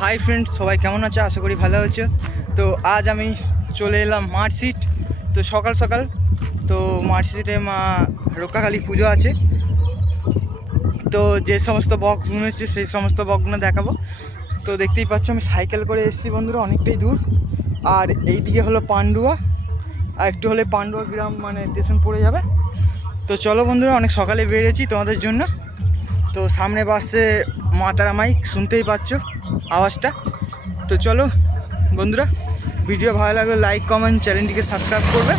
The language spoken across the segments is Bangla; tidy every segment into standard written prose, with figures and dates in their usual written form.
হাই ফ্রেন্ড, সবাই কেমন আছে? আশা করি ভালো আছে। তো আজ আমি চলে এলাম মার্কশিট। তো সকাল সকাল তো মার্কশিটে মা রক্ষাকালী পুজো আছে। তো যে সমস্ত বক্সগুলো এসেছে সেই সমস্ত বক্সগুলো দেখাবো। তো দেখতেই পাচ্ছ আমি সাইকেল করে এসেছি বন্ধুরা, অনেকটাই দূর। আর এই দিকে হলো পান্ডুয়া, আর একটু হলে পান্ডুয়া গ্রাম মানে স্টেশন পড়ে যাবে। তো চলো বন্ধুরা, অনেক সকালে বেরিয়েছি তোমাদের জন্য। তো সামনে বাসে মা তারা মাইক, শুনতেই পাচ্ছ আওয়াজটা। তো চলো বন্ধুরা, ভিডিও ভালো লাগলে লাইক কমেন্ট, চ্যানেলটিকে সাবস্ক্রাইব করবে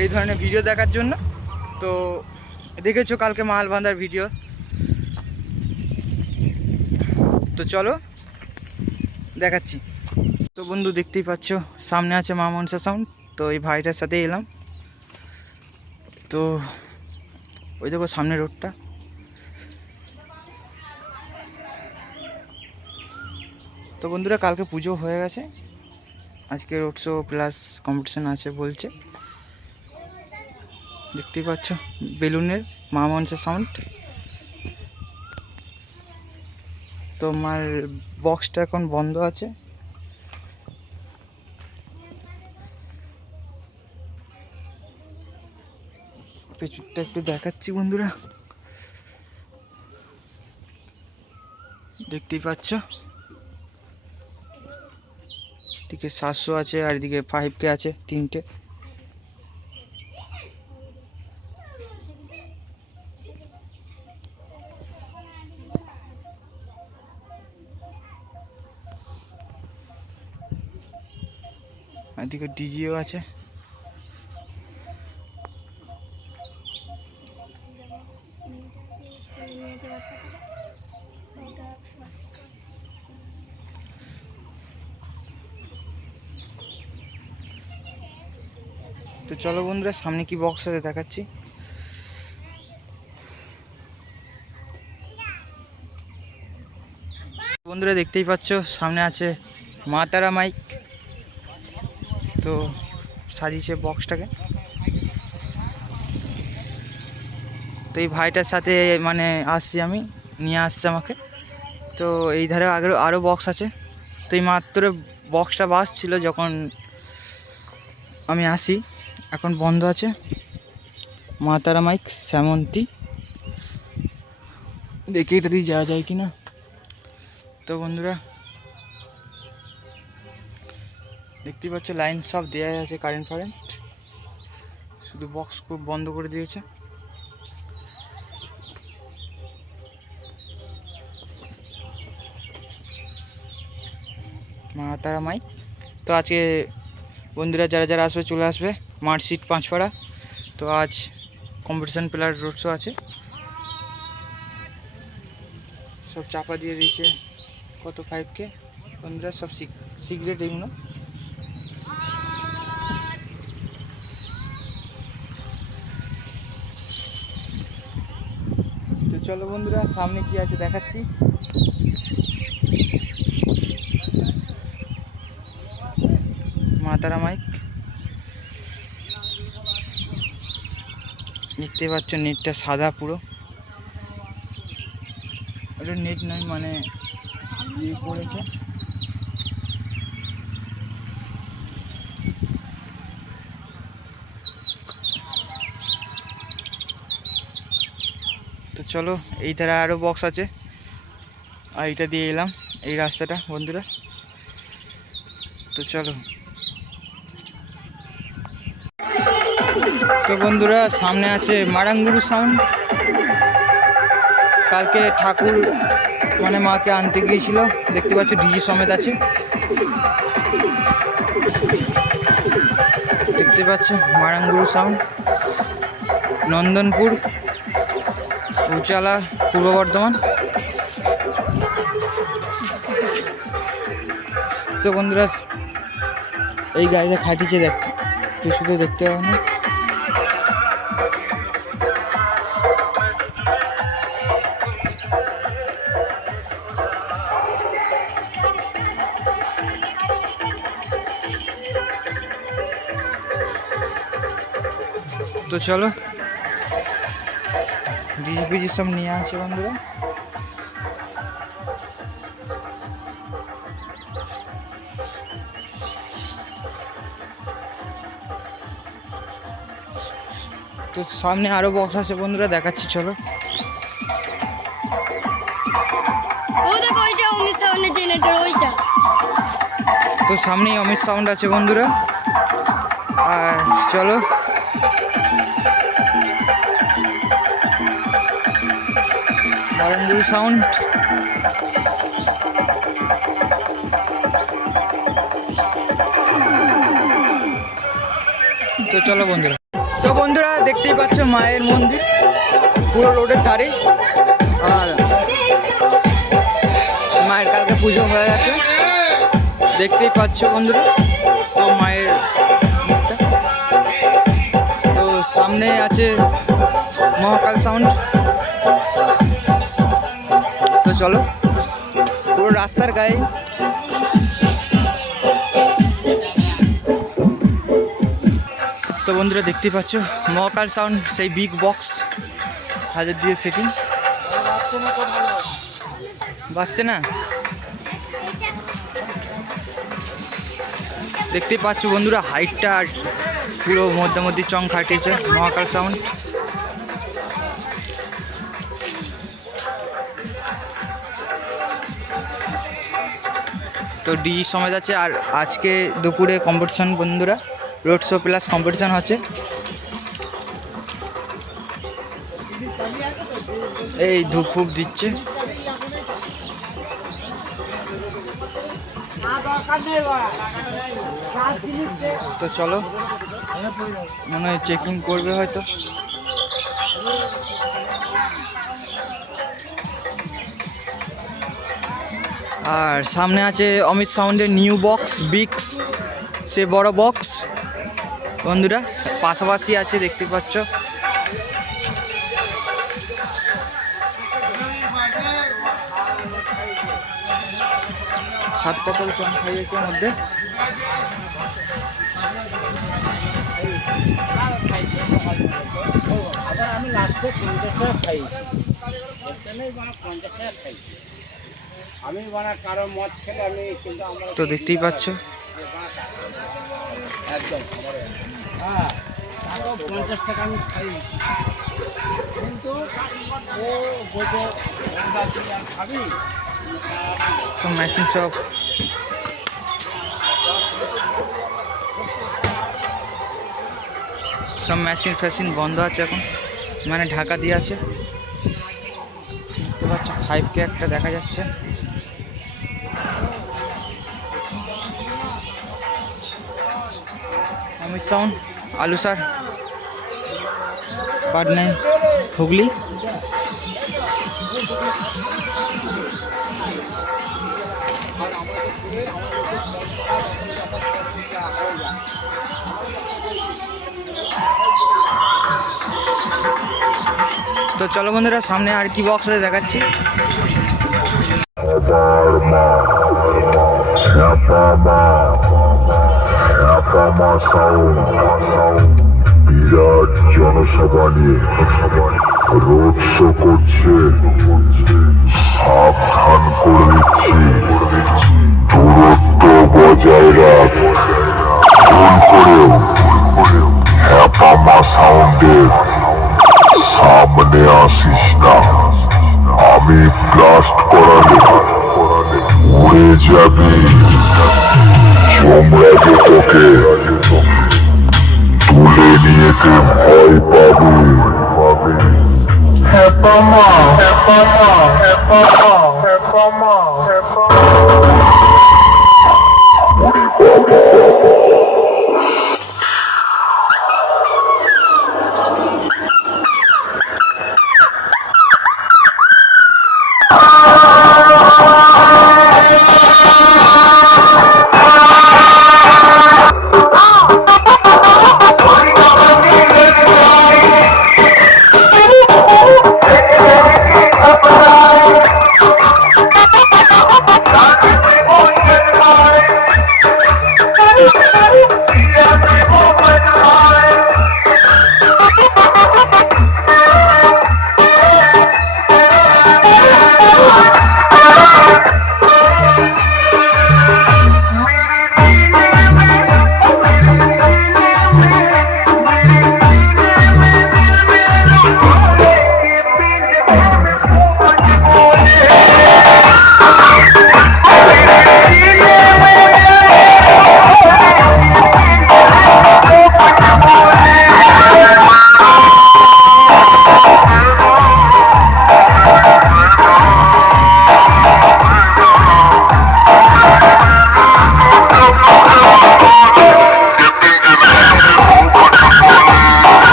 এই ধরনের ভিডিও দেখার জন্য। তো দেখেছো কালকে মাল বাঁধার ভিডিও। তো চলো দেখাচ্ছি। তো বন্ধু দেখতেই পাচ্ছ সামনে আছে মা মনসা সাউন্ড। তো এই ভাইটার সাথে এলাম। তো ওই দেখো সামনে রোডটা। তো বন্ধুরা কালকে পুজো হয়ে গেছে, আজকে রোড শো প্লাস কম্পিটিশান আছে বলছে। দেখতেই পাচ্ছ বেলুনের মা মনসা সাউন্ড। তো আমার বক্সটা এখন বন্ধ আছে। পেছনটা একটু দেখাচ্ছি বন্ধুরা, দেখতেই পাচ্ছ। এদিকে 700 আছে আর এদিকে 5K আছে, তিনটে। এদিকে ডিজিও আছে। তো চলো বন্ধুরা সামনে কি বক্স আছে দেখাচ্ছি। বন্ধুরা দেখতেই পাচ্ছ সামনে আছে মা তারা মাইক। তো সাজিয়েছে বক্সটাকে। তো এই ভাইটার সাথে মানে আসছি আমি, নিয়ে আসছে আমাকে। তো এই ধারে আরও বক্স আছে। তো এই মাত্র বক্সটা বাজছিল যখন আমি আসি, এখন বন্ধ আছে। মা তারা মাইক শ্যামন্তী, দেখি এটা দিয়ে যাওয়া যায় কি না। তো বন্ধুরা দেখতেই পাচ্ছ লাইন সব দেওয়া আছে, কারেন্ট ফারেন্ট, শুধু বক্স খুব বন্ধ করে দিয়েছে। মা তারা মাইক। তো আজকে বন্ধুরা যারা যারা আসবে চলে আসবে মার্কশিট পাঁচপাড়া। তো আজ কম্পিটিশান প্লেয়ার রোড শো আছে। সব চাপা দিয়ে দিয়েছে কত 5K বন্ধুরা, সব সিগারেট এগুলো। তো চলো বন্ধুরা সামনে কি আছে দেখাচ্ছি। মা তারা মাইক দেখতে পাচ্ছ, নেটটা সাদা পুরো। ওটা নেট নয় মানে ইয়ে করেছে। তো চলো এই ধারে আরও বক্স আছে, আর এইটা দিয়ে এলাম এই রাস্তাটা বন্ধুরা। তো চলো। তো বন্ধুরা সামনে আছে মারাঙ্গুরু সাউন্ড। কালকে ঠাকুর মানে মাকে আনতে গিয়েছিল, দেখতে পাচ্ছ ডিজি সমেত আছে। দেখতে পাচ্ছ মারাঙ্গুরু সাউন্ড, নন্দনপুর, উচালা, পূর্ব বর্ধমান। তো বন্ধুরা এই গাড়িটা খাটিয়েছে, দেখ শুধু দেখতে পাবো না। তো চলো ডিজি পিজি সব নিয়ে আছে বন্ধুরা। তো সামনে আরো বক্স আছে বন্ধুরা, দেখাচ্ছি চলো। তো সামনেই অমিত সাউন্ড আছে বন্ধুরা, আর চলো নরেন্দ্র সাউন্ড। তো চলো বন্ধুরা, তো বন্ধুরা দেখতেই পাচ্ছ মায়ের মন্দির পুরো রোডের ধারে, আর মায়ের কালকে পুজো হয়ে গেছে দেখতেই পাচ্ছ বন্ধুরা। তো মায়ের মুখটা, তো সামনে আছে মহাকাল সাউন্ড। তো চলো পুরো রাস্তার গায়ে। তো বন্ধুরা দেখতেই পাচ্ছ মহাকাল সাউন্ড, সেই বিগ বক্স হাজার দিয়ে সেটিং বাজছে না, দেখতেই পাচ্ছ বন্ধুরা হাইটটা আর পুরো মধ্যে চং খাটিয়েছে মহাকাল সাউন্ড। তো ডিজি সমেত আছে, আর আজকে দুপুরে কম্পিটিশন বন্ধুরা, রোড শো প্লাস কম্পিটিশন হচ্ছে। এই ধূপ ফুপ দিচ্ছে। তো চলো, মনে হয় চেকিং করবে হয়তো। আর সামনে আছে অমিত সাউন্ডের নিউ বক্স বিক্স, সে বড় বক্স বন্ধুরা, পাশাপাশি আছে দেখতে পাচ্ছ। সাতটা করে কম খাইয়েছে মধ্যে। আমি লাস্টে 50 টাকা খাই, আমি মানে কারো মদ খেলে আমি কিন্তু আমার। তো দেখতেই পাচ্ছ একদম হ্যাঁ, 50 টাকা আমি খাই, কিন্তু ও বোঝো খাবি সব ম্যাচিং সব। সব মেশিন ফ্যাশিন বন্ধ আছে এখন, মানে ঢাকা দিয়ে আছে। দেখতে পাচ্ছ 5K একটা দেখা যাচ্ছে। অমিত সাউন্ড আলুসার পাটনায় হুগলি। তো চলো বন্ধুরা সামনে আর কি বক্স আছে দেখাচ্ছি। বিরাট জনসভা নিয়ে রোড শো করছে, সাবধান করে দিচ্ছি দূরত্ব বজায় রাখ, ভুল করেও হ্যাপামা সাউন্ডের সামনে আসিস না, আমি ব্লাস্ট করালে উড়ে যাবি, চমড়াবে তোকে, তুলে নিয়েতে ভয় পাবে। হ্যাপামা হ্যাপামা হ্যাপামা হ্যাপামা হ্যাপামা।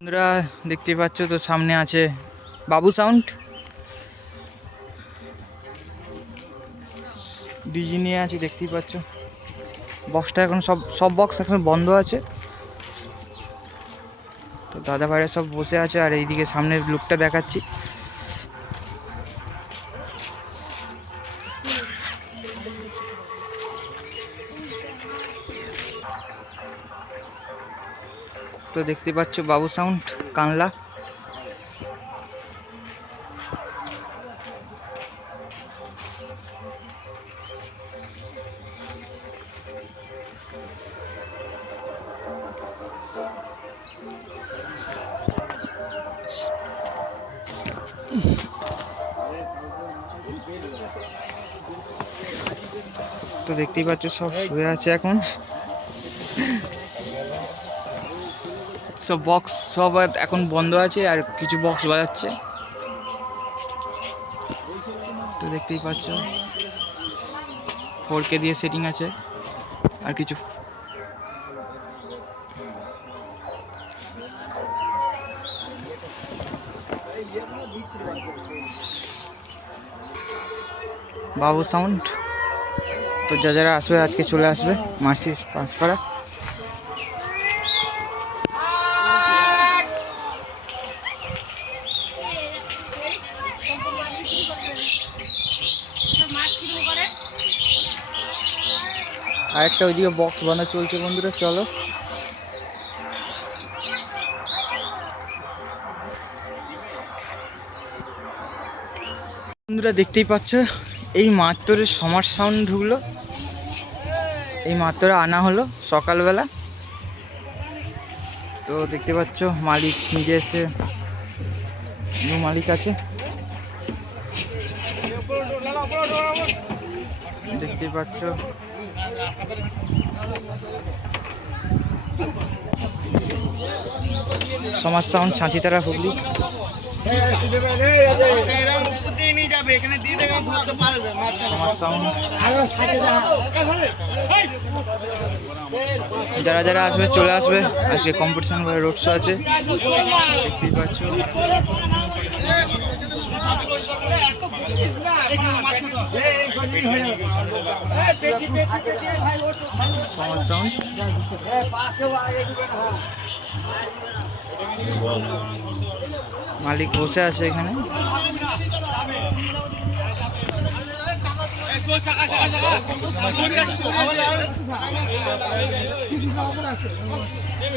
বন্ধুরা দেখতে পাচ্ছ তো সামনে আছে বাবু সাউন্ড, ডিজি নিয়ে আছে দেখতেই পাচ্ছ। বক্সটা এখন সব বক্স এখন বন্ধ আছে, তো দাদা ভাইরা সব বসে আছে। আর এইদিকে সামনের লুকটা দেখাচ্ছি। তো দেখতে পাচ্ছ বাবু সাউন্ড কানলা। তো দেখতেই পাচ্ছ সব শুয়ে আছে এখন। সব বক্স সব এখন বন্ধ আছে, আর কিছু বক্স বাজাচ্ছে। তো দেখতেই পাচ্ছ 4K দিয়ে সেটিং আছে, আর কিছু বাবু সাউন্ড। তো যারা আসবে আজকে চলে আসবে মার্সিস পাঁচপাড়া। আরেকটা ওইদিকে বক্স বাঁধা চলছে বন্ধুরা, চলো। বন্ধুরা দেখতেই পাচ্ছ এই মাত্র সমার সাউন্ড ঢুকলো, এই মাত্র আনা হলো সকালবেলা। তো দেখতে পাচ্ছ মালিক নিজে এসে, নিউ মালিক আছে দেখতেই পাচ্ছ। সমাজ সাউন্ড ছাঁচিতারা হুগলি। যারা আসবে চলে আসবে, আজকে কম্পিটিশন বা রোড শো আছে দেখতেই পাচ্ছ। সমাজ সাউন্ড মালিক বসে আছে এখানে।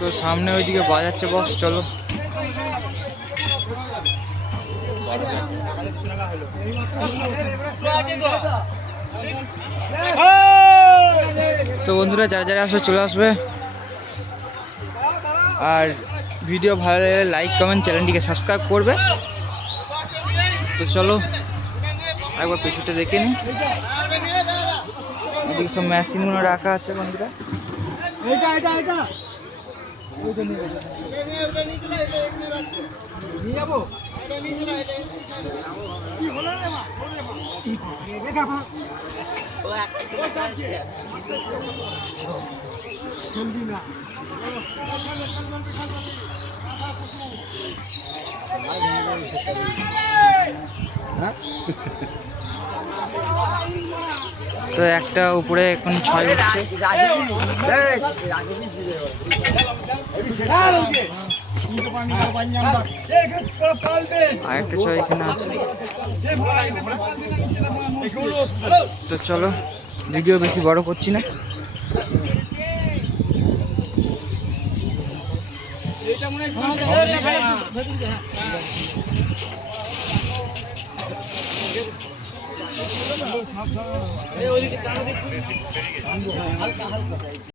তো সামনে ওইদিকে বাজাচ্ছে বক্স, চলো। তো বন্ধুরা যারা আসবে চলে আসবে, আর ভিডিও ভালো লাগলে লাইক কমেন্ট চ্যানেলটিকে সাবস্ক্রাইব করবে। তো চলো একবার পেছনটা দেখে নিই, এদিকে সব মেশিনগুলো রাখা আছে বন্ধুরা। তো একটা উপরে এখন 6 উঠছে, আরেকটা 6 এখানে আছে। তো চলো ভিডিও বেশি বড় করছি না।